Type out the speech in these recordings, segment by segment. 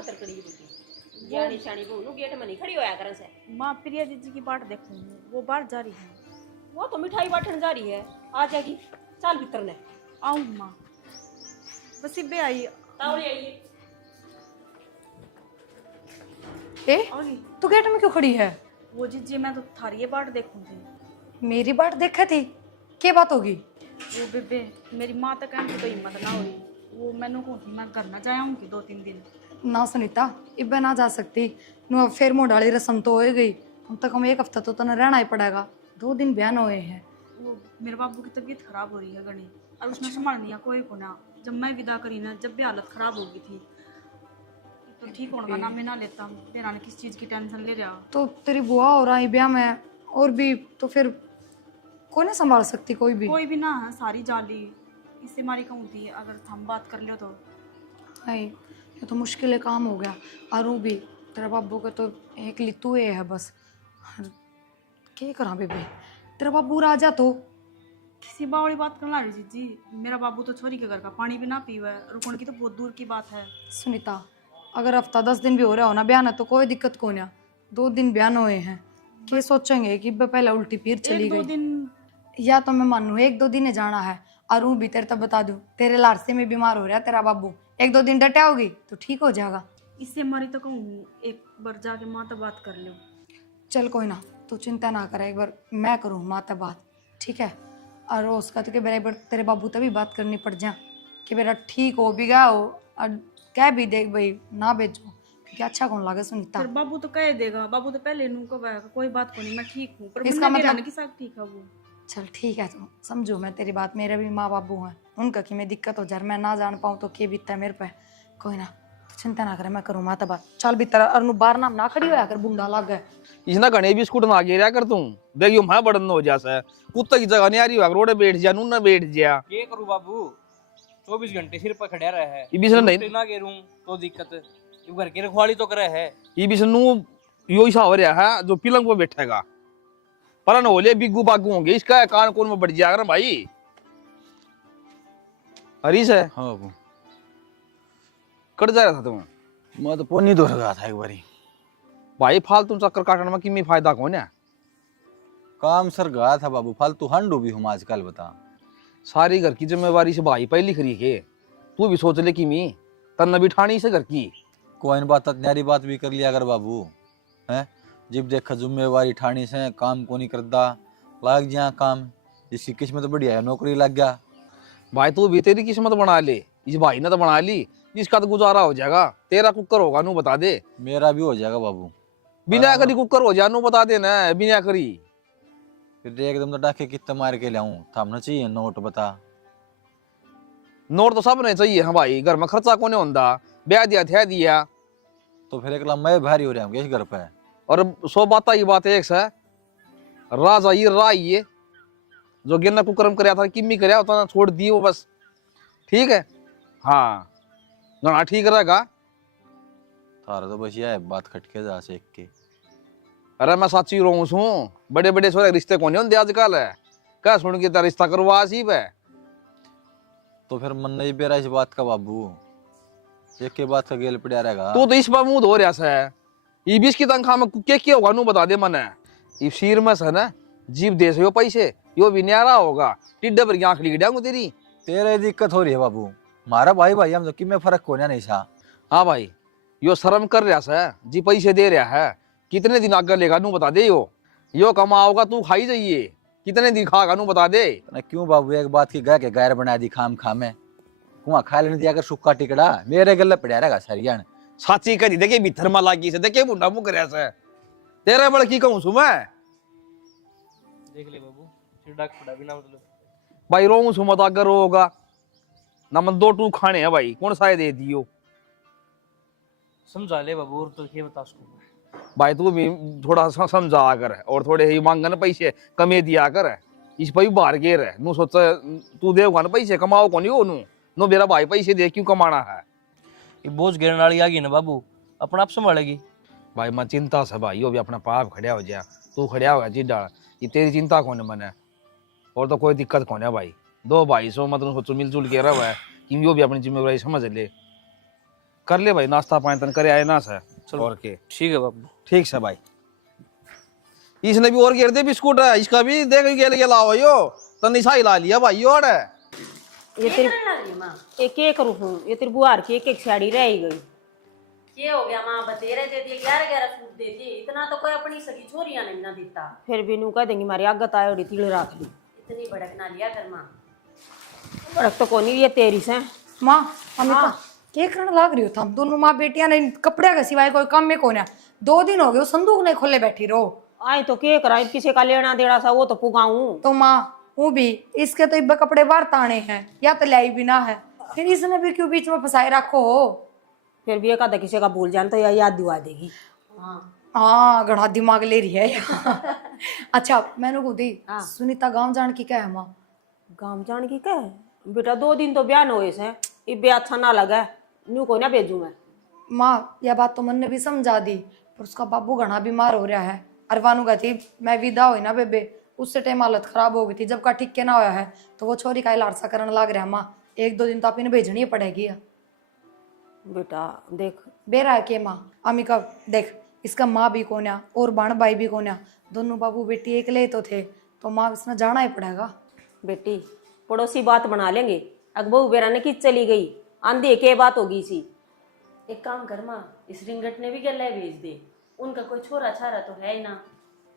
खतर कड़ी रुकी जानी शानी को गेट में नहीं खड़ी होया करन से। माँ प्रिया दीदी की बाट देखूंगी, वो बाहर जा रही है। वो तो मिठाई बांटने जा रही है, आ जाएगी। चल भीतर ने आऊँ माँ, बस इब्बे आई। तावड़ी आइए। तू गेट में क्यों खड़ी है? वो जीजी मैं तो थारी बाट देखूंगी। मेरी बाट देखा थी, क्या बात होगी? वो बेबे मेरी माँ तक कहने की तो हिम्मत ना हुई, वो मैनू को मैं घर ना जाऊंगी 2-3 दिन। ना सुनीता, इब्बे ना जा सकती। नु फिर मोडाली रस्म तो हो गई, कम से कम एक हफ्ता तो तने रहना ही पड़ेगा। 2 दिन बयान हुए हैं। वो मेरे बाबू की तबीयत खराब हो रही है गणी, और उसने संभालनी है कोई को ना। जब मैं विदा करी ना, जब भी हालत खराब हो गई थी, तो ठीक होने का नाम मैं ना लेता। तेरा किस चीज़ की टेंशन ले रहा? तो तेरी बुआ हो रहा है ब्याह में, और भी तो फिर कौन नहीं संभाल सकती? कोई भी ना है, सारी जाली इससे मारी कहूँ थी। अगर हम बात कर लियो तो हाय, ये तो मुश्किल काम हो गया। अरू भी तेरा बाबू का तो एक लितू है बस। क्या करा बेबे, तेरा बाबू राजा तो किसी बावड़ी बात करना रही जी। मेरा बाबू तो छोरी के घर का पानी भी ना पीवा है, रुकने की तो बहुत दूर की बात है। सुनीता, अगर हफ्ता 10 दिन भी हो रहा हो ना बयान है तो कोई दिक्कत कौन है। 2 दिन बयान हुए हैं, क्या सोचेंगे कि पहले उल्टी पीर चली गई। 1-2 दिन या तो मैं मानू 1-2 दिन जाना है। और भी तेरे तब बता दूं, तेरे लारसे में बीमार हो रहा है तेरा बाबू, 1-2 दिन डटा होगी तो ठीक हो जाएगा। इससे हमारी तो कहूँ एक बार जाके माँ तो बात कर लो। चल कोई ना, तू चिंता ना कर, एक बार मैं करूँ माँ तब बात, ठीक है? और उसका तो कि बराबर तेरे बाबू तभी बात करनी पड़ जा कि मेरा ठीक हो भी गया हो, और कह भी देख भाई ना भेजो, क्योंकि अच्छा कौन लगे सुनीता। फिर बाबू तो कह देगा, बाबू तो पहले नू कहेगा कोई बात को नहीं मैं ठीक हूँ, पर इसका मतलब मतलब के साथ ठीक है वो। चल ठीक है, तो समझो मैं तेरी बात, मेरे भी माँ बाबू हैं, उनका कि मैं दिक्कत हो जाए मैं ना जान पाऊँ तो क्या बीतता है मेरे पे। कोई ना, तो चिंता ना करे, मैं करूँ माता बात। चल भी तेरा अरनु बार नाम ना खड़ी होया कर, बुंडा लग गए। इसना घने बिस्कुट ना गिरा कर तू, देखियो मैं बड़न हो जासा कुत्ते की जगह नहीं आ रही है, रोड बैठ जा नू ना बैठ जा। ये करूँ बाबू, 24 घंटे सिर पर खड़ा रहा है। ये भी नहीं ना गेरूं तो दिक्कत, ये घर की रखवाली तो करे है। ये भी नू यो ऐसा हो रहा है जो पलंग पे बैठेगा, पर न होले बिग्गू बागू होंगे, इसका कान कौन में बढ़ जाएगा भाई। हरीश है? हाँ बाबू। कट जा रहा था तुम? मैं तो पोनी दो रहा था एक बारी। भाई फालतू चक्कर काटने में किमी फायदा कौन है? काम सर गया था बाबू, फालतू हंडू भी हूँ आजकल। बता, सारी घर की जिम्मेवारी से भाई पहली खरी है, तू भी सोच ले कि मी तन भी ठानी से घर की। कोई बात न्यारी बात भी कर लिया अगर बाबू है। जब देखा जिम्मेवारी ठानी से काम को नहीं करता, लाग जा काम, जिसकी किस्मत बढ़िया है नौकरी लग गया। भाई तू भी तेरी किस्मत बना ले, इस भाई ने तो बना ली, जिसका तो गुजारा हो जाएगा। तेरा कुकर होगा नू बता दे। मेरा भी हो जाएगा बाबू, बिना करी कुकर हो जा नू बता दे ना, बिना करी। फिर एकदम तो डाके कितना मार के लाऊं, थामना चाहिए नोट। बता, नोट तो सब ने चाहिए। हाँ भाई, घर में खर्चा कोने होंदा, ब्याह दिया थे दिया तो फिर एक मैं भारी हो रहा हूँ इस घर पे। और 100 बात की बात एक से राजा ये राय जो गिरना कुकरम कराया था किम्मी कराया उतना छोड़ दिए वो बस, ठीक है? हाँ ना ठीक रहेगा। थारा तो बस यह बात खटके जा से के। अरे मैं सच्ची रहूं छू, बड़े बड़े सोरे रिश्ते कौन होंगे आजकल है, क्या सुन के तेरा रिश्ता करवा सीब है। तो फिर मन नहीं बेरा इस बात का बाबू, एक के बात का गेल पड़ा रहेगा। तो इस बार मुंह धो रहा है, ये बीस की तनख्वाह में क्या होगा नू बता दे मने। इस शीर में से ना जीव दे से पैसे यो भी न्यारा होगा, टिड्डे पर आंख लिख डांगू तेरी। तेरे दिक्कत हो रही है बाबू, हमारा भाई भाई हम तो कि में फर्क को नहीं सा। हाँ भाई, यो शर्म कर रहा है जी, पैसे दे रहा है, कितने दिन आगे लेगा नू बता दे। यो कमाओगा तू खाई जाइए, कितने दिन खागा नू बता दे। क्यों बाबू एक बात की गाय के गायर बना दी खाम खामे, कुआं खा लेने दिया कर सुक्का टिकड़ा मेरे गले पड़ा रहेगा सरियान। साची करी देखे भीतर में लागी से देखे मुंडा मुंह कर से तेरे बड़ की कहूं सु मैं। देख ले बाबू, सिर डाक पड़ा बिना मतलब। भाई रोऊं सु मत अगर होगा ना, मन 2 टू खाने हैं भाई, कौन सा दे दियो। समझा ले बाबू, और तो ये बता उसको। भाई तू भी थोड़ा समझा कर, और थोड़े ही मांगन पैसे कमे दिया कर, इस पर बाहर गेर है नू सोच तू देगा ना पैसे, कमाओ कौन हो नू नो मेरा भाई पैसे दे क्यों कमाना है। ये बोझ गिरने वाली आ गई ना बाबू, अपना आप संभालेगी। भाई मैं चिंता से भाई यो भी अपना पाप खड़िया हो जा, तू खड़िया हो जिड्डा, ये तेरी चिंता कौन मने, और तो कोई दिक्कत कौन है भाई। 2 भाई सो मतलब सोचो मिलजुल के रहो है कि यो भी अपनी जिम्मेवारी समझ ले। कर ले भाई नाश्ता पानी तन करे आए ना से चलो। और के ठीक है बाबू। ठीक से भाई। इसने भी और गिर दे बिस्कुट है इसका भी देख के लाओ यो तनी सा ला लिया भाई और ये तेरी माँ एक एक करूँ हूँ ये तेरी बुआर की एक साड़ी रह ही गई। ये हो गया माँ बतेरे दे दिए 11-11 सूट दे दिए इतना तो कोई अपनी सगी छोरियां ने ना देता। फिर भी नू कह देंगी मारी आगत आए और तिल रख ली। इतनी भड़क ना लिया कर माँ। भड़क तो कोनी ये तेरी से माँ अमिता क्या करने लाग रही हो तुम दोनों माँ बेटियां ने कपड़े के सिवाय कोई काम में कौन है 2 दिन हो गए वो संदूक नहीं खोले बैठी रहो। आए तो के कराए किसी का लेना देना सा वो तो पुगाऊं। तो माँ वो भी इसके तो इब्बे कपड़े बाहर ताने हैं या तो लाई भी ना है फिर इसने भी क्यों बीच में फंसाए रखो हो। फिर भी एक आधा किसी का भूल जान तो या याद दिवा देगी। हाँ घड़ा दिमाग ले रही है। अच्छा मैंने को दी हाँ। सुनीता गांव जान की क्या है माँ। गांव जान की क्या है बेटा 2 दिन तो बयान हुए से इब्बे अच्छा ना लगा नू को ना भेजू मैं। माँ यह बात तो मन ने भी समझा दी पर उसका बाबू घना बीमार हो रहा है अरवानू का थी मैं विदा हुई ना बेबे उससे टाइम हालत खराब हो गई थी जब का ठीक के ना होया है तो वो छोरी का लारसा करने लग रहा है माँ 1-2 दिन तो आप इन्हें भेजनी पड़ेगी। बेटा देख बेरा है के माँ अमिका देख इसका माँ भी कोन्या और बाण भाई भी कोन्या दोनों बाबू बेटी एक ले तो थे तो माँ इसने जाना ही पड़ेगा। बेटी पड़ोसी बात बना लेंगे अकबू बेरा ने किस चली गई आंधी के बात होगी सी। एक काम कर माँ इस रिंगट ने भी गला भेज दे उनका कोई छोरा छारा तो है ही ना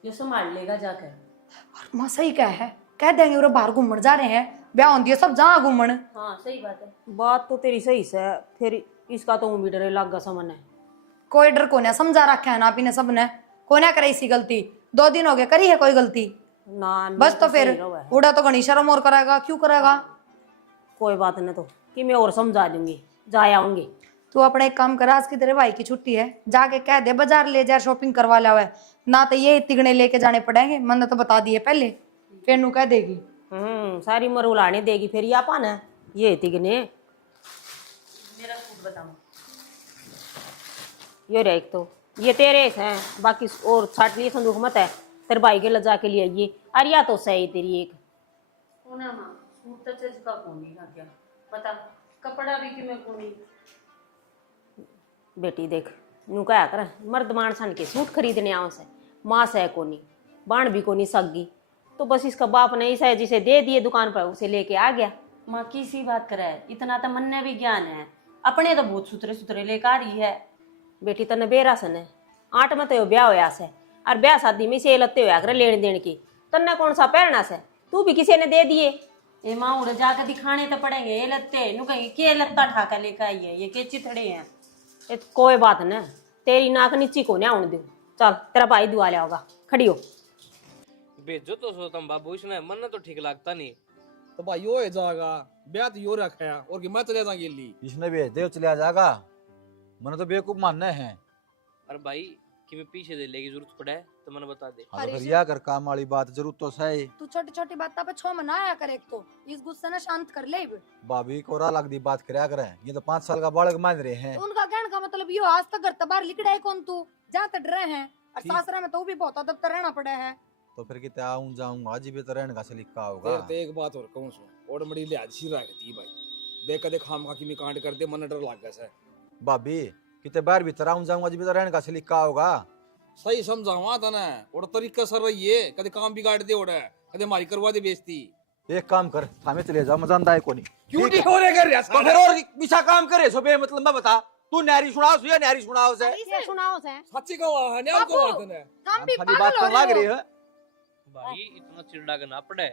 जो संभाल लेगा जाकर। और माँ सही क्या है कह देंगे वो बाहर घूमने जा रहे हैं ब्याह होती है सब जहाँ घूमन। हाँ सही बात है। बात तो तेरी सही से फिर इसका तो भी डरे लग समन है। कोई डर को नहीं समझा रखा है ना आप इन्हें सबने को ना करे इसी गलती 2 दिन हो गए करी है कोई गलती ना बस तो फिर उड़ा तो गणी शर्म और करेगा क्यों करेगा। कोई बात नहीं तो कि मैं और समझा दूंगी जाया आऊंगी। तू अपने एक काम कर आज की तेरे भाई की छुट्टी है जाके कह दे बाजार ले जा शॉपिंग करवा ला है ना तो ये तिगने लेके जाने पड़ेंगे मैंने तो बता दिए पहले फिर नू कह देगी। सारी उम्र उलाने देगी फिर ये अपन है ये तिगने मेरा सूट बताओ। ये रे एक तो ये तेरे हैं बाकी और छाट लिए संदूक मत है तेरे भाई के लजा के लिए ये अरिया तो सही तेरी एक होना माँ सूट तो चल का कोनी ना क्या पता कपड़ा भी कि मैं कोनी। बेटी देख नू क्या कर मर्द मानसन के सूट खरीदने आओ से माँ से कोनी बाण भी कोनी सगी तो बस इसका बाप ने ऐसा है जिसे दे दिए दुकान पर उसे लेके आ गया। माँ किसी बात करे इतना तो मन में भी ज्ञान है अपने तो बहुत सुथरे सुथरे लेकर आ रही है। बेटी तने बेरा सन है 8 में तो ब्याह होया से और ब्याह शादी में से लत्ते होया करे लेने देने की तन्ने कौन सा पहनना से तू भी किसी ने दे दिए। ये माँ उड़ जाकर दिखाने तो पड़ेंगे ये लत्ते नु कहेंगे के लत्ता ठाका लेकर आई है ये के चिथड़े हैं। कोई बात न तेरी नाक नीची को नहीं आने दे चल तेरा भाई दुआ लिया होगा खड़ी हो। भेजो तो सो तुम बाबू इसने मन तो ठीक लगता नहीं। तो भाई यो है जाएगा ब्याह तो यो रखा है और कि मैं चले जाऊंगी ली इसने भेज दे चलिया जाएगा मैंने तो बेवकूफ मानना है। अरे भाई कि मैं पीछे दे लेगी जरूरत पड़े तो मैंने बता दे। हाँ तो फिर या कर काम वाली बात जरूर तो सही तू छोटी छोटी बात पे छो मना आया कर एक तो इस गुस्से ने शांत कर ले। भाभी कोरा लग दी बात करया करे ये तो 5 साल का बालक मान रहे हैं। उनका कहने का मतलब यो आज तक घर बाहर लिखड़ा है कौन तू जा तक रहे हैं और सासरा में तो भी बहुत दफ्तर रहना पड़ा है तो फिर कितने आऊं जाऊंगा आज भी तो रहने का से लिखा होगा। फिर तो एक बात और कहूं सो और बड़ी लिहाज सी रखती भाई देख कदे खाम खा की में कांड कर दे मन डर लग गया से भाभी कितने बार भीतर आऊं जाऊंगा आज भी तो रहने का से लिखा होगा। सही समझावा था ना और तरीका सर रही है कदे काम बिगाड़ दे ओड़ा कदे मारी करवा दे बेइज्जती। एक काम कर थामे चले जा मजा आंदा है कोनी क्यों नहीं हो रे कर रहा तो फिर और पीछा काम करे सो बे मतलब मैं बता तू न्यारी सुनाओ या न्यारी सुनाओ से इसे सुनाओ से सच्ची को है ना को बात है हम भी खाली बात तो लग रही है। भाई इतना चिड़ना के ना पड़े।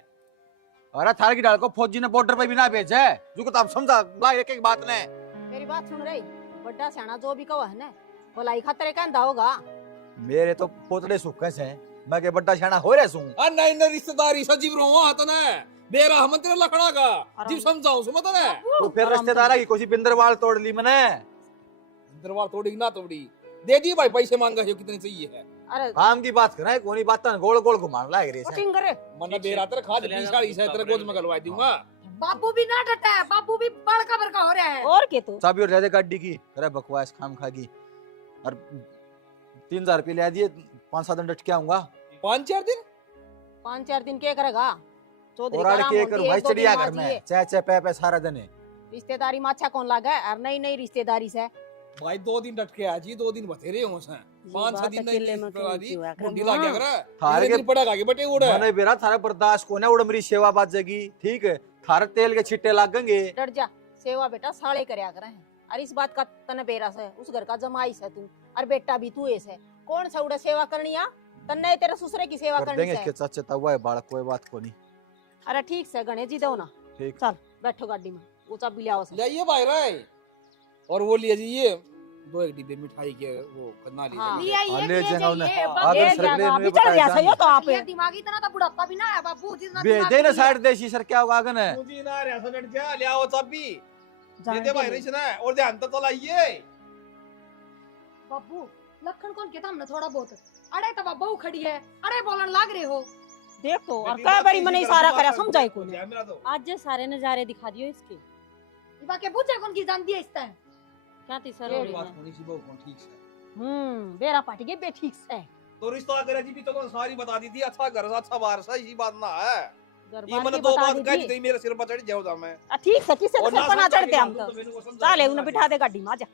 अरे थार की डाल को फौजी ने बॉर्डर पे भी ना भेजे जो को तो हम समझा ला एक एक बात ने मेरी बात सुन रही बड़ा सियाना जो भी कहो है ना भलाई खतरे कहंदा होगा। मेरे तो पोतले सुखे से मैं के बड्डा शाना हो रहे सू नहीं न रिश्तेदारी सजीव रहो हाथ ना बेरा हम तेरे लखड़ा का जीव समझाऊं सो मत ना तो फिर रिश्तेदारा की कोसी बिंदरवाल तोड़ ली मैंने दरबार तोड़ी ना तोड़ी दे दी भाई पैसे मांगा है कितने चाहिए है अरे काम की बात करे कोनी बात गोल गोल घुमान लाग रही है। कटिंग करे मन बेरा तेरे खाद पिछाड़ी से तेरे गोद में गलवा दूंगा। बापू भी ना डटा है बापू भी बड़का बड़का हो रहा है और के तो चाबी और दे गाड़ी की अरे बकवास खाम खागी और 3000 रुपये ले दिए 5-7 दिन डट के आऊंगा 5-4 दिन 5-4 दिन क्या करेगा चौधरी और का आड़ राम के होती कर है, भाई एक दो चढ़िया दिन घर में माजिए। चे चे पे सारा दिन रिश्तेदारी में अच्छा कौन लगा है और नई नई रिश्तेदारी से भाई 2 दिन डट के आ जी, 2 दिन बतेरे हो से 5-6 दिन अकेले में नहीं कौन सी हुआ करे? मुंडी लाग गया करे थारे थारे के दिन पड़ेगा के बेटे उड़े मैंने बेरा थारे बर्दाश्त को ना उड़ मेरी सेवा बात जगी, ठीक है? थारे तेल के छिट्टे लागेंगे। डर जा, सेवा बेटा साले करया करे हैं। अरे इस बात का तने बेरा से उस घर का जमाई से तू, और बेटा भी तू ऐसे कौन सा उड़ा सेवा करनी आ? तन्ने तेरे ससुरे की सेवा कर करनी देंगे से। इसके चाचा तवा है बालक, कोई बात को नहीं। अरे ठीक से गणेश जी दो ना, ठीक। चल बैठो गाड़ी में, वो चाबी ले आओ से। लाइए भाई रे, और वो लिए जी ये 2 डिब्बे मिठाई के वो करना हाँ। लीजिए हाँ, ले जाएगा उन्हें। ये आगे ये सरकले जगह में भी चढ़ गया बताया सही हो तो आप ये दिमागी तरह तो बुढ़ापा भी ना है बाबू, जितना भेज दिमाग दे ना नहीं है। साइड देशी सर, क्या होगा आगे ने? मुझे ना रे सनट जा ले आओ चाबी जाने दे भाई दे। नहीं सुना और ध्यान तो चलाइए। बाबू लखन कौन कहता हमने थोड़ा बहुत, अरे तो बाबू खड़ी है, अरे बोलन लाग रहे हो। देख तो और कई बारी मैंने इशारा करया समझाई को नहीं। मेरा तो आज जे सारे नजारे दिखा दियो इसके। इबा के पूछे कौन की जान दिया इस टाइम। क्या तीसर हो रही बात है? होनी सी बहुत ठीक से बेरा पाटी के बे ठीक से। तो रिश्ता करे जी भी तो सारी बता दी थी, अच्छा घर अच्छा बाहर सा इसी बात ना है। घर ये बार मैंने की 2 बता बात दी कह थी। दी मेरे सिर पर चढ़ जाओ था मैं ठीक से किसे और सिर पर ना चढ़ते हम तो। समझा चले उन्हें बिठा दे गाड़ी में, आजा।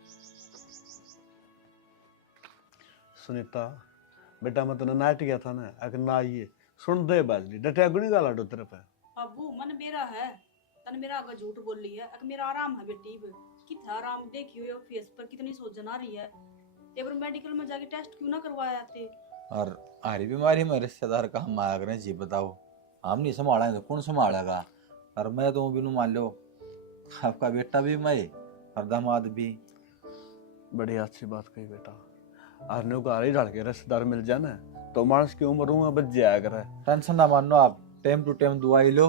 सुनीता बेटा मैं तने नाट गया था ना, अगर ना ये सुन दे बाजली डटिया गुनी गाला डो तेरे पे। अबू मन बेरा है, तन मेरा आगे झूठ बोल रही है। अगर मेरा आराम है बेटी, कितना आराम देखी हो फेस पर, कितनी सोजन आ रही है। एक बार मेडिकल में जाके टेस्ट क्यों ना करवाया थे? और हरी बीमारी में रिश्तेदार का हम आया करें जी, बताओ हम नहीं संभाला तो कौन संभालेगा? और मैं तो बिनु मान लो आपका बेटा भी, मैं और दामाद भी। बड़ी अच्छी बात कही बेटा, आरने को ही ढाल के रिश्तेदार मिल जाए ना तो मानस की उम्र में बच जाया करे। टेंशन ना मानो आप, टाइम टू टाइम दवाई लो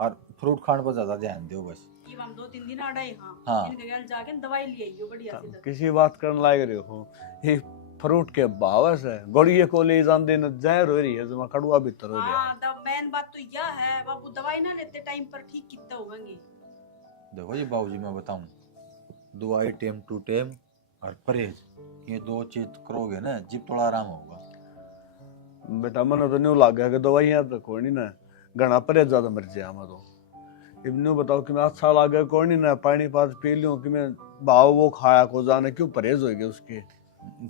और फ्रूट खाने पर ज्यादा ध्यान दो बस। कि हम 2-3 दिन आ गए। हाँ, हाँ। इनके घर जाके दवाई ले आइयो बढ़िया से। किसी बात करने लायक रहे हो, ये फ्रूट के भाव से गड़िए को ले जान देना जहर हो रही है, जमा कड़वा भीतर हो गया। हाँ, मेन बात तो यह है बाबू, दवाई ना लेते टाइम पर ठीक कितना होंगे। देखो जी बाबूजी मैं बताऊं, दवाई टाइम टू टाइम और परहेज, ये 2 चीज करोगे ना जीप थोड़ा आराम होगा। बेटा मन तो नहीं लग गया कि दवाइयां तो कोई नहीं ना, घना परहेज ज्यादा मर जाए मैं तो। इब्नू बताओ कि मैं अच्छा लगे कोई नहीं ना, पानी पास पी लूं कि मैं भाव वो खाया को जाने क्यों परहेज हो गए उसके।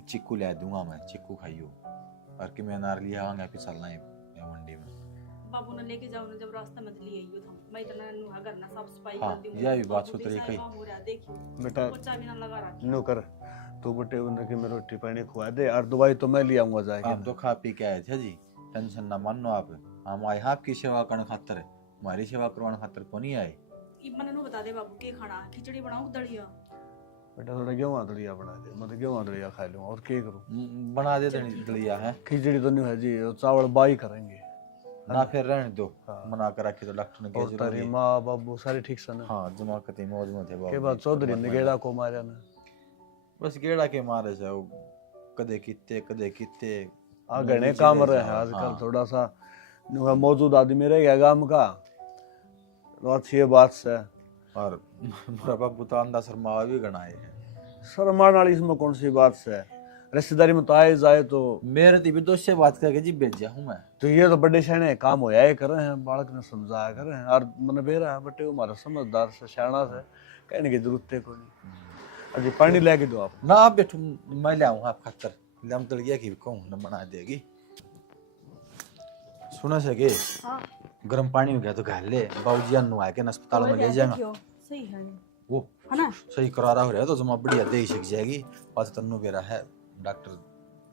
चिक्कू ला दूंगा मैं, चिक्कू खाइयो और कि मैं नार लिया आऊंगा फिसलना है मंडी में। बाबू ने लेके जाओ ना, जब रास्ते में ले आइयो था। मैं इतना नुहा करना साफ सफाई हाँ, कर दी। यह भी बात सुथरी कही। देखियो बेटा पोछा भी ना लगा रखी। नो कर तू बेटे उन्हें कि मैं रोटी पानी खुआ दे और दवाई तो मैं ले आऊंगा जाके। आप तो खा पी के आए थे जी, टेंशन ना मानो आप। हम आए आपकी सेवा करने खातर, हमारी सेवा करवाने खातर को नहीं आए। मन नु बता दे बाबू के खाना, खिचड़ी बनाऊं दलिया? बेटा थोड़ा गेहूं दलिया बना दे, मैं तो गेहूं दलिया खा लूंगा और क्या करूं। बना दे दलिया है, खिचड़ी तो नहीं है जी, चावल बाई करेंगे ना फिर रहने दो। हाँ। मना कर रखी तो डॉक्टर ने और कहा तारी जरूरी। माँ बाबू सारे ठीक से ना? हाँ जमा कती मौज में थे के बाद चौधरी ने गेड़ा को मारा ना? बस गेड़ा के मारे से वो कदे कित्ते आ घने काम रहे हैं आजकल, थोड़ा सा मौजूद आदमी रह गया गांव का, तो अच्छी बात से। और मेरा बाबू तो अंधा शर्मा भी गणाए हैं। शर्मान वाली इसमें कौन सी बात से, रिश्तेदारी में तो आए जाए तो। मेरे तो भी दोस्त से बात करके जी भेजा हूँ मैं। तो ये तो बड़े शहने काम होया है कर रहे हैं, बालक ने समझाया कर रहे हैं और मन बेरा है बटे हमारा समझदार से शाना से, कहने की जरूरत है कोई नहीं। अभी पानी लेके दो आप ना, आप बैठो मैं ले आऊँ आप खातर, ले हम तड़िया की कहूँ ना बना देगी। सुना सके गर्म पानी में गया तो घाल ले, बाबूजी अन्नू आए के अस्पताल में ले जाएगा। सही है वो है ना? सही करारा हो रहा है तो जमा बढ़िया दे सीख जाएगी। पास तन्नू बेरा है डॉक्टर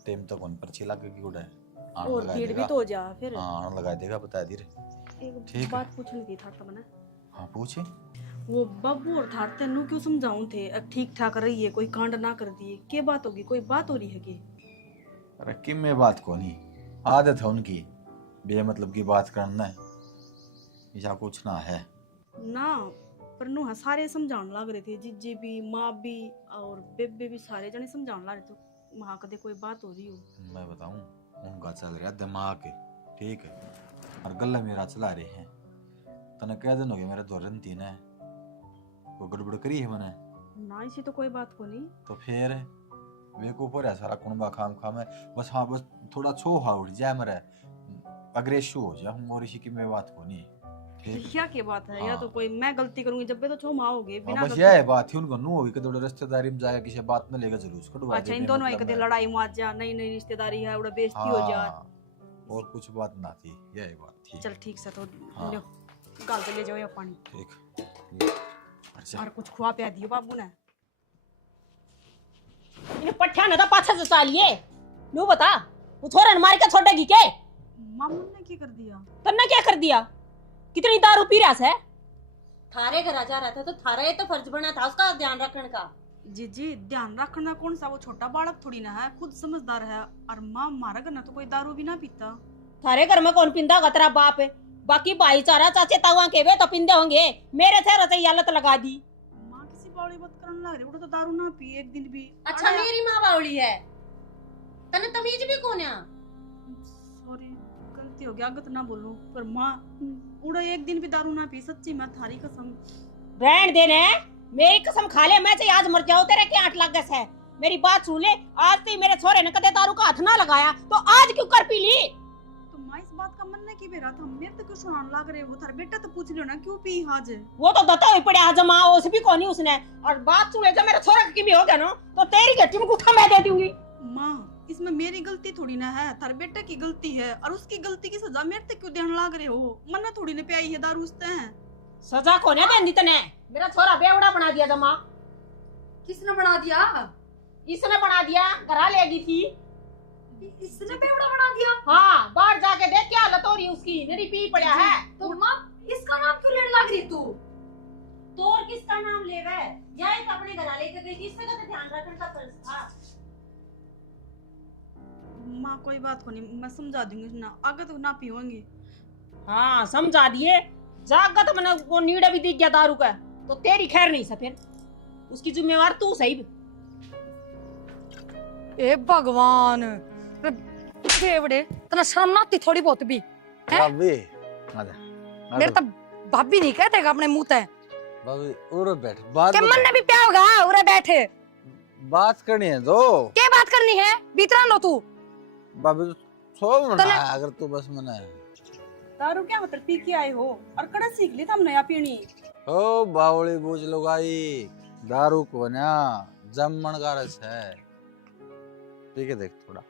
टेम तक उन पर्ची लगेगी उड़ा आन और लगा भीड़ भी देगा। तो हो जा फिर। हाँ आन लगा देगा, बता दी रे। एक ठीक बात पूछनी थी था तमने। हाँ पूछे। वो बाबू और थार तेनू क्यों समझाऊं थे, अब ठीक ठाक रही है, कोई कांड ना कर दिए, के बात होगी, कोई बात हो रही है के? अरे किम में बात को नहीं, आदत है उनकी बे मतलब की बात करना है, ऐसा कुछ ना है ना। पर नु सारे समझाने लग रहे थे, जीजे भी, माँ भी और बेबे भी, सारे जने समझाने लग रहे थे। वहाँ कदे कोई बात हो रही हो? मैं बताऊं, उनका चल रहा दिमाग ठीक है और गला मेरा चला रहे हैं। तने कह दिन हो गया मेरा धोरन तीन है, वो गड़बड़ करी है मैंने ना, इसी तो कोई बात को नहीं। तो फिर वे को ऊपर है सारा कुनबा खाम खाम है बस। हाँ बस थोड़ा छो हा उठ जाए मेरा अग्रेसिव हो जाए हम, और इसी की मैं बात को नहीं क्या की बात है, या तो कोई मैं गलती करूंगी जब भी तो छो माँ होगी बिना बस यह बात थी उनको नू होगी कि थोड़ा रिश्तेदारी में जाएगा किसी बात में लेगा जरूर कटवा अच्छा इन दोनों एक लड़ाई मुआवजा नई नई रिश्तेदारी है उड़ा बेइज्जती हो जा। और कुछ बात ना थी, यही बात थी। चल ठीक से तो हाँ। लो गाल के ले जाओ ये पानी ठीक अच्छा और कुछ खुआ पिया दियो बाबू ने। इन्हें पट्ठा न था पाछा से चालिए नु बता वो छोरा ने मार के छोड़ेगी के? मामू ने क्या कर दिया? तन्ने क्या कर दिया? कितनी दारू पी रहा है? थारे घर आ जा रहा था तो थारा ये तो फर्ज बना था उसका ध्यान रखने का। जी ध्यान रखना कौन सा, वो छोटा बालक थोड़ी ना है, खुद समझदार है। और माँ मारा घर ना तो कोई दारू भी ना पीता। थारे घर में कौन पिंदा होगा? तेरा बाप है। बाकी भाईचारा चाचे तावा के वे तो पिंदे होंगे। मेरे से रचे हालत लगा दी। माँ किसी बावली बात करने लग रही, वो तो दारू ना पी एक दिन भी। अच्छा मेरी माँ बावली है, तने तमीज भी कौन है? सॉरी गलती हो गया, आगत ना बोलूं, पर माँ उड़ा एक दिन भी दारू ना पी, सच्ची मैं थारी कसम। रहन देने मेरी कसम खा ले, मैं चाहे आज मर जाऊं तेरे के आंट लग गए है। मेरी बात सुन ले, आज तो मेरे छोरे ने कदे दारू का हाथ ना लगाया तो आज क्यों कर पी ली? तो माँ इस बात का मन नहीं की बेरा था, मेरे तो क्यों सुनाने लग रहे हो? थारे बेटा तो पूछ लियो ना क्यों पी आज। वो तो दता हुई पड़े आज माँ उस भी कोनी उसने। और बात सुन ले, जब मेरे छोरे की भी हो गया ना तो तेरी गट्टी में गुठा मैं दे दूंगी। माँ इसमें मेरी गलती थोड़ी ना है, थारे बेटे की गलती है। और उसकी गलती की सजा मेरे तक क्यों देने लग रहे हो? मन्ना थोड़ी ने पियाई है दारू उसते हैं। सजा कोने देंदी तने? मेरा छोरा बेवड़ा बना दिया जमा। किसने बना दिया? इसने बना दिया, घरा लेगी थी। इसने बेवड़ा बना दिया? हाँ, बाहर जाके देख क्या हालत हो रही उसकी, मेरी पी पड़ा है। तो माँ इसका नाम क्यों लेने लग रही तू? तो और किसका नाम लेवे? जाए तो अपने घर लेके गई थी, इससे का तो ध्यान रखने का फर्ज था। माँ कोई बात को नहीं, मैं समझा दूंगी ना, आगे तो ना पीऊंगी। हाँ समझा दिए। जागत मैंने वो नीड़ा भी दिख गया दारू का तो तेरी खैर नहीं सा, फिर उसकी जिम्मेवार तू सही। ए भगवान बेवड़े, तना शर्म ना आती थोड़ी बहुत भी? भाभी मेरे तो भाभी नहीं कहते अपने मुंह ते। भाभी उरे बैठ, बात के मन ने भी प्या होगा उरे बैठे। बात करनी है तो क्या बात करनी है? भीतर लो तू। भाभी सो मना तने- अगर तू बस मना है। दारू क्या मतलब पी के आए हो? और कड़ा सीख ली था नया पीनी। ओ बावली बूझ लुगाई, दारू को ना जमन का रस है। ठीक है देख थोड़ा।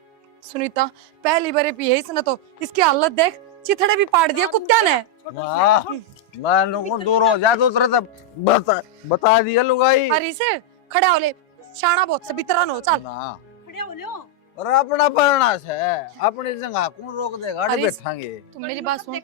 सुनीता पहली बार पी है इसने तो, इसकी हालत देख, चिथड़े भी पाड़ दिया कुत्ते ने। मैं को दूर हो जा तो तेरे बता दिया लुगाई। अरे से खड़े हो ले, शाना बहुत से बितरन हो चल। ना खड़े हो लियो। और अपना परनाश है, अपनी जगह कौन रोक देगा? अरे बैठांगे। तुम मेरी बात सुन,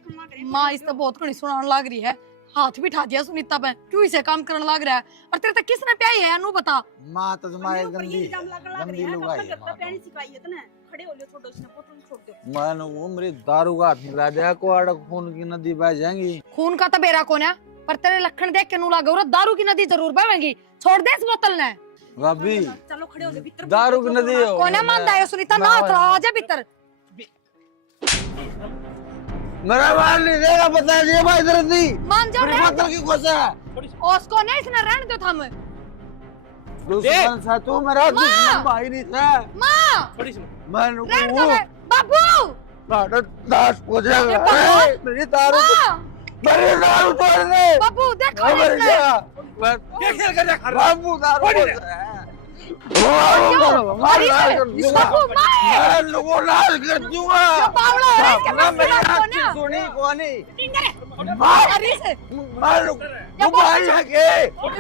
माँ इस तो बहुत घनी सुनाने लग रही है, हाथ भी ठा दिया सुनीता पे, क्यों इसे काम करने लग रहा है? और तेरे तक किसने प्याई है अनु बता? माँ तो तुम्हारी गंदी गंदी लुगाई है। पहनी सिखाई है तने। खड़े हो लियो, छोड़ो इसने बोतल छोड़ दो। मैं वो मेरी दारू का हाथ मिला दिया को अड़क खून की नदी बह जाएंगी। खून का तो बेरा कौन है, पर तेरे लक्षण देख के नु लगा और दारू की नदी जरूर बहेगी। छोड़ दे इस बोतल ने। भाभी चलो खड़े हो ले, भीतर दारू की नदी हो कौन है मानदा है सुनीता? ना उतरा आजा भीतर। मेरा मार नहीं देगा, बता दिए भाई दर्दी। मान जा रे। बोतल की कोसा उसको नहीं इसने रहने दो थम। दुश्मन था तू, मेरा दुश्मन भाई नहीं था। माँ थोड़ी सी मैं रहने दो रे। बाबू दास हो जाएगा। बाबू। मेरी दारू माँ मेरी दारू तोड़ दे। बाबू देखो मर इसने। गया। क्या खेल कर रहा है? बाबू दारू छोड़ हो दे। जाए। अरे से बाबू माँ मैं लोगों नाश कर दूंगा। जो बावड़ा हो रहा है इसके ना पास मेरी मेरा आँख कौन की है? सुनी कौनी अरे से मार भाई है के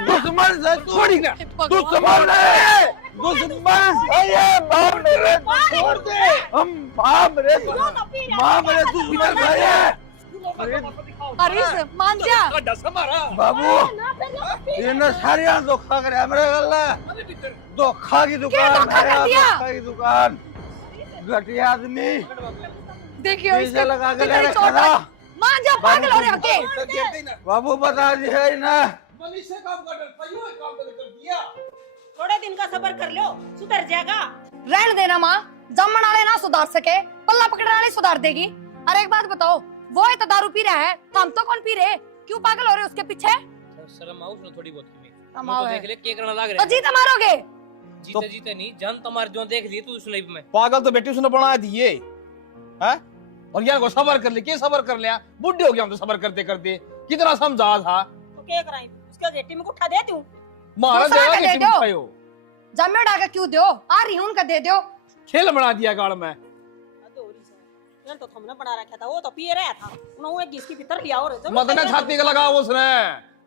दुश्मन से छोड़ी ना, दुश्मन है, दुश्मन है ये बाप मेरे छोड़ दे। हम बाप मेरे दुश्मन है ये। अरे से मान जा। बाबू ये न सारी धोखा करे मेरे गल्ला, धोखा की दुकान धोखा कर है, दिया? धोखा की दुकान। घटिया आदमी देखियो पैसे इसके लगा के ले कितनी रखा चोट था। है। मान जा, पागल हो रहे हो के? बाबू बता दिया ही ना। थोड़े दिन का सबर कर लो, सुधर जाएगा। रहने देना माँ, जमन वाले ना सुधार सके, पल्ला पकड़ने वाले सुधार देगी। अरे एक बात बताओ, वो ही तो दारू पी रहा है, हम तो कौन पी रहे? क्यों पागल हो रहे हो उसके पीछे? शर्म आओ उसने थोड़ी बहुत की। हम तो आओ देख ले के करना लग तो रहा है। जीत मारोगे। जीते जीते नहीं, जान तुम्हारे जो देख लिए तू उस लाइफ में। पागल तो बेटी उसने बना दिए हैं। और यार को सबर कर ले, क्या सबर कर लिया? बुढ़े हो गया हम तो सबर करते करते। कितना समझा था तो क्या कराई उसके गेटी में उठा दे तू मारा दूसरा देगा का दे कि दो। तुम खायो जमे डाके क्यों दो आ रही हूं उनका दे दो। खेल बना दिया गाड़ में। अदोरी से यार तो हमने बना रखा था वो तो पिए रहा था उन्होंने किसकी भीतर लिया और मदन छाती का लगा उसने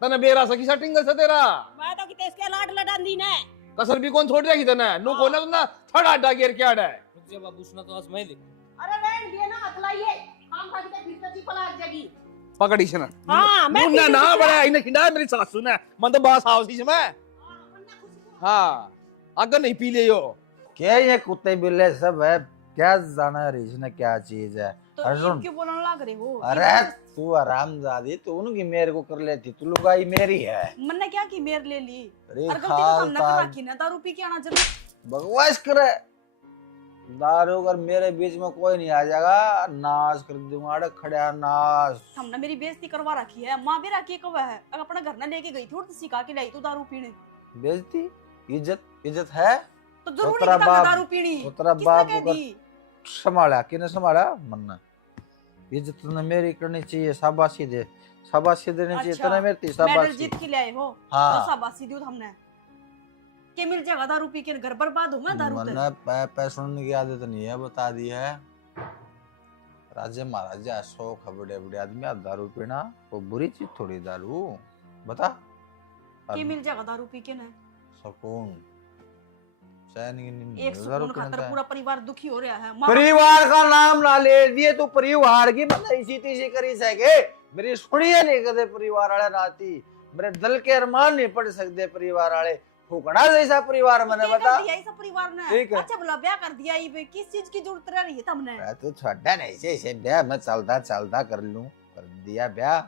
तने बेरा सकी सेटिंग से तेरा मैं तो किते इसके लाड लडान दी ने कसर भी कौन छोड़ रही तने नु कोने तुमने थड़ा अड्डा गिर के आड़ा है। रुक जा बाबू सुना तो आज मैं ले अरे रहन दिए ना अखलाइए काम खा के भीतर ची पलाक जगी पकड़ी से ना हां मैं मुन्ना ना बड़ा इने खिंडा मेरी सासू ने मन तो बास आवसी से मैं हां अगर नहीं पी लियो क्या ये कुत्ते बिल्ले सब है, क्या जाना रीछ ने क्या चीज है। तो अरे सुन, क्यों बोलने लग रहे हो? अरे तू आरामजादी, तू उनकी मेरे को कर लेती, तू लुगाई मेरी है। मैंने क्या की मेर ले ली? अरे और गलती तो हमने कर रखी ना, दारू पी के आना जरूर। बकवास करे, दारू कर मेरे बीच में कोई नहीं आ जाएगा, नाश कर दूंगा। अरे खड़ा नाश, हमने मेरी बेइज्जती करवा रखी है, माँ भी रखी कब है? अगर अपना घर न लेके गई थी और तो सिखा के लाई तू दारू पीने। बेइज्जती, इज्जत है तो जरूरी तेरा नहीं था बाप- दारू पीनी। तेरा किसने बाप कह को दी? संभाला किने संभाला मन्ना, इज्जत ने मेरी करनी चाहिए, शाबाशी दे, शाबाशी देनी चाहिए। अच्छा, तने मेरी मेडल शाबाशी। जीत के ले आए हो हाँ। तो शाबाशी दी हमने के मिल जाएगा दारू पी के घर बर्बाद हो मैं दारू मन्ना पैसों की आदत नहीं है, बता दी है। राजे महाराजा शौक है, बड़े बड़े आदमी दारू पीना वो बुरी चीज थोड़ी, दारू बता। के मिल जाएगा दारू पी के ना सुकून चैन की नींद एक दारू सुकून पीने खातर का। पूरा परिवार दुखी हो रहा है। परिवार का नाम ना ले दिए तू, परिवार की मतलब इसी तीसी करी सके। मेरी सुनिए नहीं कदे परिवार वाले नाती, मेरे दिल के अरमान नहीं पढ़ सकते परिवार वाले। फूकना जैसा परिवार मैंने बता, दिया इस परिवार ने। ठीक है। अच्छा भला ब्याह कर दिया, ये किस चीज की जरूरत रह रही है तुमने? तू छोटा नहीं से इसे ब्याह मैं चलता चलता कर लूं, कर दिया ब्याह।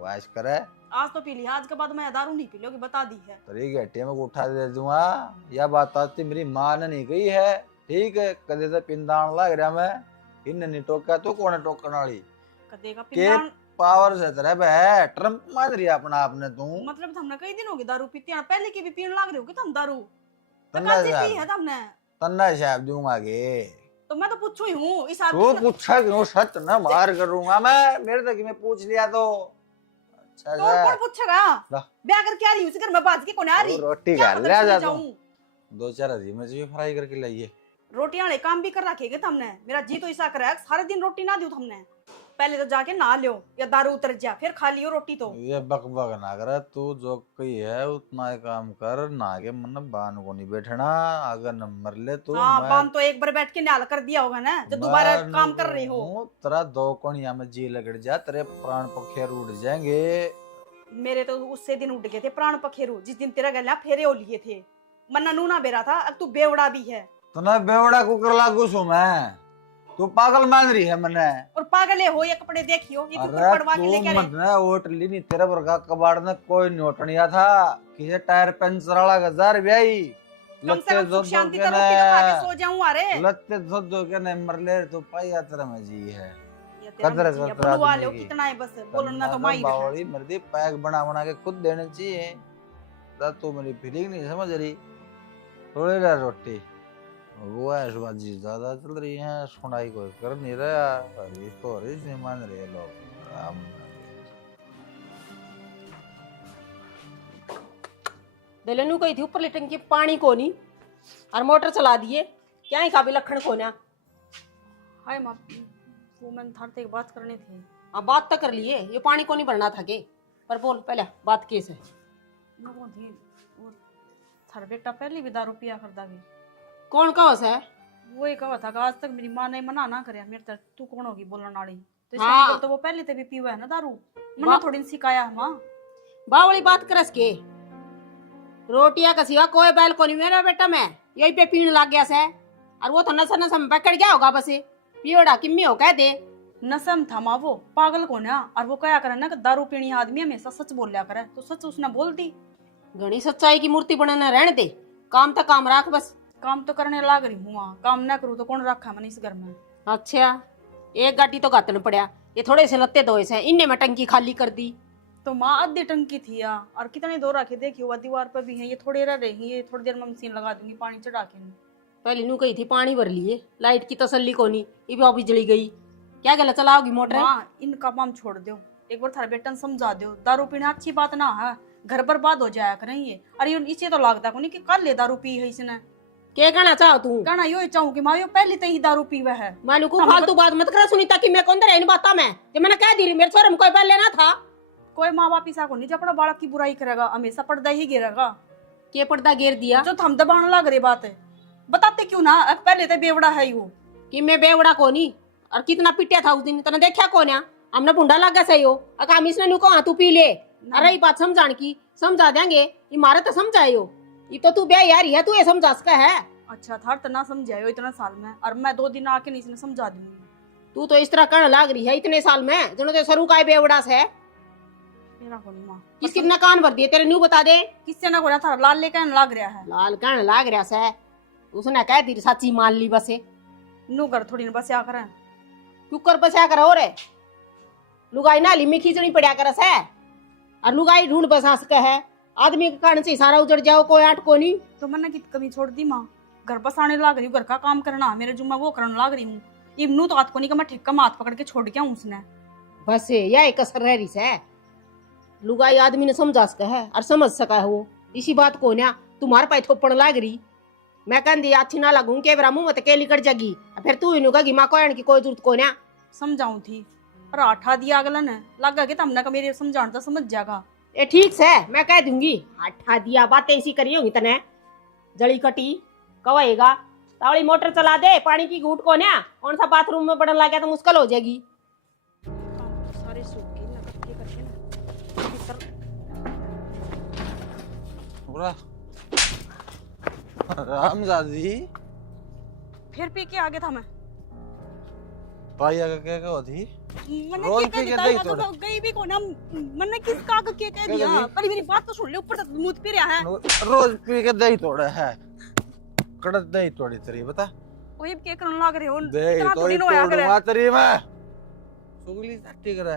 वाश करे आज तो पी लिया, आज के बाद मैं दारू नहीं पी लोगी, बता दी है। तेरी घटे में उठा दे दूंगा। यह बात आती मेरी माँ ने नहीं कही है, ठीक है। कदे से पिंदान लग रहा मैं, इन नहीं टोका तो कौन है टोकन वाली? कदेगा के पिंडान पावर से तेरे बे ट्रम्प मान रही है अपना आपने तू। मतलब हमने कई दिन हो गए दारू पीते हैं, पहले की भी पीने लग रहे हो कि तुम दारू? तो तन्ना कल से साहब। पी है तुमने? तन्ना साहब दूंगा गे। तो मैं तो पूछू ही हूँ इस आदमी तू से- पूछा क्यों? सच न मार करूंगा मैं, मेरे तक में पूछ लिया तो। अच्छा तो और कौन पूछेगा? ला। ब्याह करके आ रही हूँ, उसी घर में बाज के कौन आ रही? तो रोटी क्या खा पता ले चले जा तू। जाऊं? 2-4 हरी मिर्च भी फ्राई करके लाइए। रोटियां वाले काम भी कर रखेगे तुमने, मेरा जी तो ऐसा करे सारे दिन रोटी ना दू तुमने। पहले तो जाके नहा लो या दारू उतर जा, फिर खा लियो रोटी। तो ये बक बक ना करे तू, जो कही है उतना ही काम कर। ना के मन बान को नहीं बैठना, अगर न मर ले तू। हाँ, मैं- बाम तो एक बार बैठ के न्याल कर दिया होगा ना, जब दोबारा मैं काम कर रही हो। हूँ, तेरा 2 कोनिया में जी लगड़ जा, तेरे प्राण पखेर उड़ जाएंगे। मेरे तो उससे दिन उठ गए थे प्राण पखेरु, जिस दिन तेरा गला फेरे हो लिए थे। मन्ना नूना बेरा था, अब तू बेवड़ा भी है। तूने बेवड़ा कुकर लागू सु मैं, तू पागल मान रही है मने। और पागले हो, ये कपड़े देखियो, ये कुकर अरे पड़वा के तू लेके आ रहे। मने ओट ली नहीं, तेरे वर्गा कबाड़ ने कोई नोटनिया था, किसे टायर पंचर वाला गजार ब्याई। कम से कम सुख शांति तो रोटी तो खा के सो जाऊं। अरे लत्ते धोधो के ने मर ले तू पाया तेरा में जी है। ये तेरा कदर मर्जी है, कर बुलवा आदमी लो की। कितना है, बस बोलना तो माई रखा। बावड़ी मर्दी पैक बना बना के खुद देने चाहिए। तू मेरी फीलिंग नहीं समझ रही। थोड़ी ला रोटी वो है बाजी ज्यादा चल रही है, सुनाई कोई कर नहीं रहा, और इसको और इसने मान रहे लोग। राम दलनू कही थी ऊपर लेटन के पानी को नहीं और मोटर चला दिए, क्या ही काबे लखन को ना। हाय माँ, वो मैंने थारते एक बात करनी थी। अब बात तो कर लिए, ये पानी को नहीं भरना था के, पर बोल पहले बात केस है। मैं कौन थी वो? थार बेटा पहले भी दारू पिया करता भी। कौन कहो से? वो ही कहा था कि आज तक मेरी माँ ने मना ना करे मेरे तक, तू कौन होगी बोलने वाली? तो इसका हाँ। मतलब तो वो पहले से भी पीवा है ना दारू, मना थोड़ी न सिखाया है माँ। बावली बात करस के रोटियां का सिवा कोई बैल को नहीं मेरा बेटा, मैं यही पे पीने लग गया से, और वो तो नशा नशा में पकड़ गया होगा बस, पियोड़ा किम्मी हो कह दे। नशम था माँ, वो पागल कौन है? और वो क्या करे ना कि दारू पीनी आदमी हमेशा सच बोल लिया करे, तो सच उसने बोल दी। घनी सच्चाई की मूर्ति बनाना रहने दे, काम तो काम रख बस। काम तो करने लाग रही हूँ, वहाँ काम ना करूँ तो कौन रखा मैंने इस घर में? अच्छा, एक गाड़ी तो गातन पड़ा, ये थोड़े से लत्ते धोए से इनने में टंकी खाली कर दी। तो माँ आधी टंकी थी यार, और कितने दो रखे देखियो, वो दीवार पर भी है, ये थोड़े रह रही, ये थोड़ी देर में मशीन लगा दूंगी पानी चढ़ा के। पहले नू कही थी पानी भर लिए, लाइट की तसल्ली को नहीं, ये भी बिजली गई, क्या गला चलाओगी मोटर? माँ इनका काम छोड़ दो, एक बार थारे बेटा ने समझा दो, दारू पीना अच्छी बात ना है, घर बर्बाद हो जाया करें ये। अरे इसे तो लगता को नहीं कि कल ले दारू पी है इसने। के कहना चाहो तू? कहना यो चाहूँ कि माँ यो पहले तो ही दारू पीवा है। मानू को फालतू बात मत करा सुनीता कि मैं कौन दे इन बातों में, कि मैंने कह दी मेरे छोरे में कोई बैल लेना था। कोई माँ बाप ऐसा को नहीं जो अपना बालक की बुराई करेगा, हमेशा पर्दा ही गिरेगा। के पर्दा गिर दिया जो थम दबाने लग रही बात है, बताते क्यों ना? पहले तो बेवड़ा है यो कि मैं बेवड़ा को नहीं, और कितना पिटिया था उस दिन, तने देखा को ना? हमने पुंडा लगा सही हो, अकाम इसने नु को तू पी ले। अरे ये बात समझाने की समझा देंगे, ये मारे तो समझायो, ये तो तू बे यार है, तू ये समझा सका है। अच्छा था तो ना समझायो इतना साल में, और मैं 2 दिन आके नहीं समझा दूंगी। तू तो इस तरह कहने लाग रही है इतने साल में, जनो तो शुरू का ही बेवड़ा से। मेरा को नहीं माँ, किसकी अपना कान भर दिए तेरे, न्यू बता दे। किससे ना कोना था, लाल लेकर लग रहा है। लाल कहने लाग रहा से, उसने कह दी सच्ची मान ली बसे। नू घर थोड़ी ना बस या करें, कुकर बसा कर हो रे, लुगाई नाली में खींचनी पड़ा कर है, और लुगाई ढूंढ बसा सके है। आदमी के कारण से सारा उजड़ जाओ, कोई आट को नहीं। तो मैंने कित कमी छोड़ दी माँ, घर बसाने लग रही हूँ, घर का काम करना मेरे जुम्मा वो करने लग रही हूँ। इब्नू तो हाथ को नहीं कि मैं ठेका में हाथ पकड़ के छोड़ गया हूँ उसने। बस यह एक असर रह रही है, लुगाई आदमी ने समझा सका है और समझ सका है वो। इसी बात को ना तुम्हारे पाई थोपड़ लाग रही, मैं कह दी अच्छी ना लगूं के बरा मुंह मत के लिकड़ जागी, फिर तू इनु कही माँ को की कोई जरूरत को ना। समझाऊं थी पर आठा दिया अगला ने लगा के तमने का मेरे समझाने तो समझ जाएगा। ए ठीक से मैं कह दूंगी, आठा दिया बातें ऐसी करी होंगी तने, जड़ी कटी कवेगा तावड़ी मोटर चला दे, पानी की घूट को ना कौन सा बाथरूम में पड़ने लगा तो मुश्किल हो जाएगी। सारे सूख के ना करके ना रामजादी फिर पी के आगे था मैं। भाई आगे क्या होती मैंने रोज क्या पी के कह दही दिया, तोड़े। तो गई भी को ना, मैंने किस का के कह दिया? पर मेरी बात तो सुन ले, ऊपर तक मुंह पे रहा है। रोज पी के दही तोड़े है, कड़क दही तोड़ी तेरी बता। ओए के करन लाग रहे हो, दही इतना तोड़ी थोड़ी होया करे। तोड़वा तेरी मैं सुगली सट्टी करे।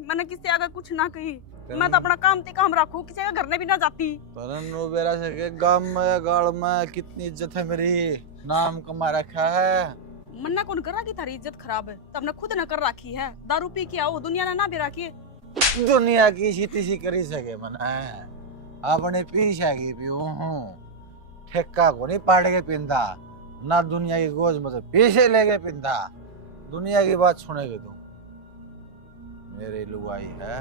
मैंने किसी आगे कुछ ना कही, मैं तो अपना काम ते काम रखूं, किसी का घर में भी ना जाती। परनु बेरा से के गांव में गाड़ में कितनी इज्जत है मेरी, नाम कमा रखा है। मन्ना कौन करा कि थारी इज्जत खराब है, तब ने खुद न कर रखी है। दारू पी के आओ, दुनिया ने ना भी रखी है। दुनिया की सीती सी करी सके मना अपने पीछे की पीऊ हूँ, ठेका को नहीं पाड़ के पिंदा ना, दुनिया की गोज मतलब पीछे लेके पिंदा। दुनिया की बात सुनेगी तू, मेरी लुगाई है